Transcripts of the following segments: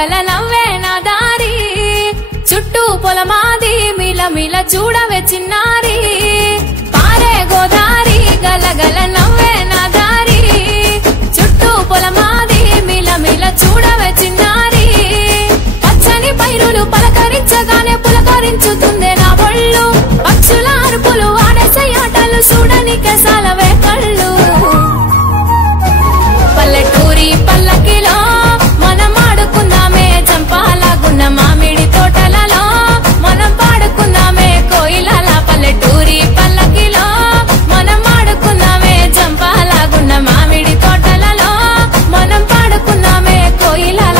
గలగల నవ్వే నా దారి చుట్టూ పొలమాది మిల మిల చూడవే చిన్నారి పారే గోదారి గలగల నవ్వే నా దారి చుట్టూ పొలమాది మిల మిల చూడవే చిన్నారి పచ్చని పైరులు పలకరించగానే పులకరించుతుందే నా ఒళ్ళు పక్షుల అరుపులు ఆడేసే ఆటలు చూడనికే సాలవే కళ్ళు పల్లెటూరి పల్లకిలో మనం ఆడుకుందామే చంపాలగున్న మామిడి తోటలలో మనం పాడుకుందామే కోయిలల పల్లెటూరి పల్లకిలో మనం ఆడుకుందామే చంపాలగున్న మామిడి తోటలలో మనం పాడుకుందామే కోయిలల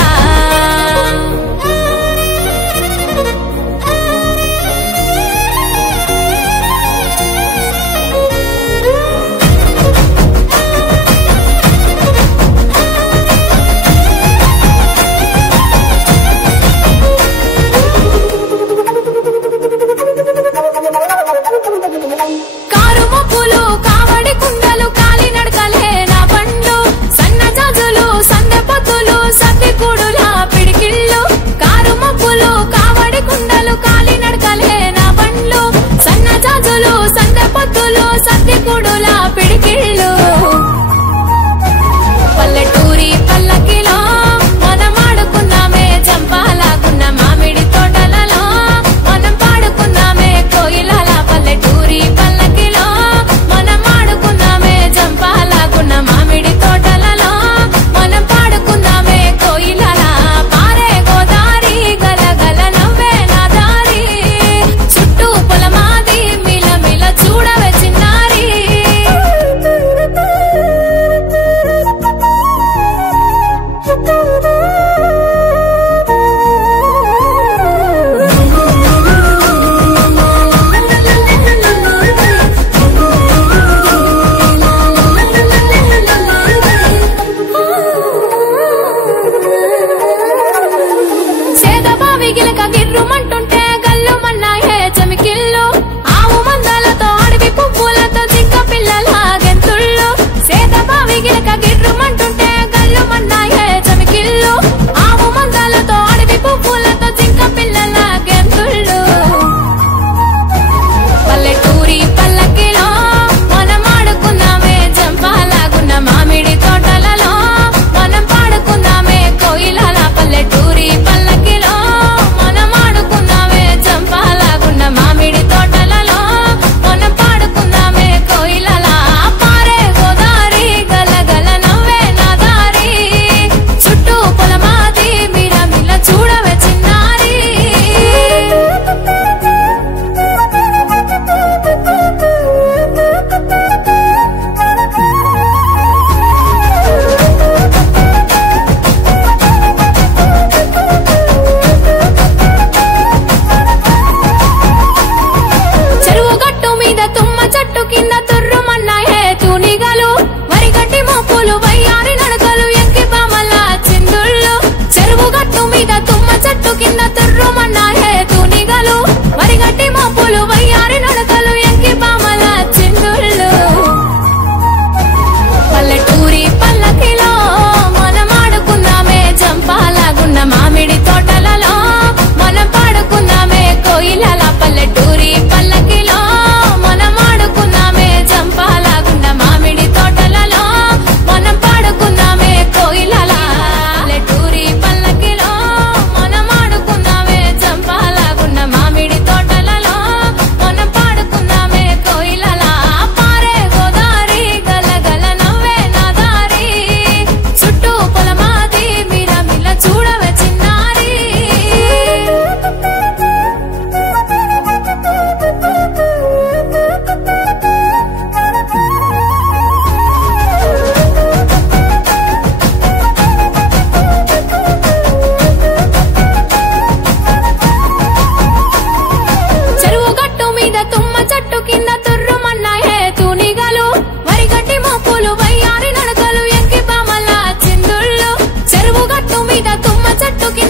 కారు మొప్పులు కావడి కుండలు కాలి నడకలే నా బండ్లు సన్న జాజులు సందె పొద్దులు సద్ది కూడుల పిడికిళ్ళు కారు మొప్పులు కావడి కుండలు కాలి నడకలే నా బండ్లు సన్న జాజులు సందె పొద్దులు సద్ది కూడుల పిడికిళ్ళు పల్లెటూరి పల్లకిలో మనం ఆడుకుందామే చంపాలగున్న మామిడి తోటలలో మనం పాడుకుందామే కోయిలల పల్లెటూరి పల్లకిలో మనం ఆడుకుందామే చంపాలగున్న మామిడి తోటలలో మనం పాడుకుందామే కోయిలల పారే గోదారి గలగల నవ్వే నా దారి చుట్టూ పొలమాది మిల మిల చూడవే చిన్నారి సేదబావి గిలక గిర్రుమంటుంటే గల్లు మన్నాయే చమికిళ్ళు ఆవు మందాలతో అడవి పువ్వులతో జింక పిల్లల గెంతుళ్ళు సేదబావి గిలక గిర్రుమంటుంటే గల్లు మన్నాయే చమికిళ్ళు ఆవు మందాలతో అడవి పువ్వులతో జింక పిల్లల గెంతుళ్ళు పల్లెటూరి పల్లకిలో మనం ఆడుకుందామే చంపాలగున్న మామిడి తోటలలో మనం పాడుకుందామే కోయిలల పల్లెటూరి పల్లకిలో మనం ఆడుకుందామే చంపాలగున్న మామిడి తోటలలో మనం పాడుకుందామే కోయిలల పారే గోదారి గలగల నవ్వే నా దారి చుట్టూ పొలమాది మిల మిల చూడవే చిన్నారి చెరువు గట్టు మీద తుమ్మ చెట్టు కింద తుర్రుమన్నాయే తూనిగలు వరిగట్టి మోపులు వయ్యారి నడకలు ఎక్కి బామల చిందుళ్ళు చెరువు గట్టు మీద తుమ్మ చెట్టు కింద తుర్రుమన్నాయే తూనిగలు వరిగట్టి మోపులు వయ్యారి నడకలు ఎక్కి బామల చిందుళ్ళు పల్లెటూరి పల్లకిలో మనం ఆడుకుందామే చంపాలగున్న మామిడి తోటలలో మనం పాడుకుందామే కోయిలల పల్లెటూరి పల్లకిలో మనం ఆడుకుందామే చంపాలగున్న మామిడి తోటలలో మనం పాడుకుందామే కోయిలల పల్లెటూరి పల్లకిలో మనం ఆడుకుందామే చంపాలగున్న మామిడి తోటలలో మనం పాడుకుందామే కోయిలల పారే గోదారి గలగల నవ్వే నా దారి చుట్టూ పొలమాది మిల మిల చూడవే చిన్నారి చెరువు గట్టు మీద తుమ్మ చెట్టు కింద తుర్రుమన్నాయే తూనిగలు వరిగట్టి మోపులు వయ్యారి నడకలు ఎక్కి బామల చిందుళ్ళు చెరువు గట్టు మీద తుమ్మ చెట్టు కింద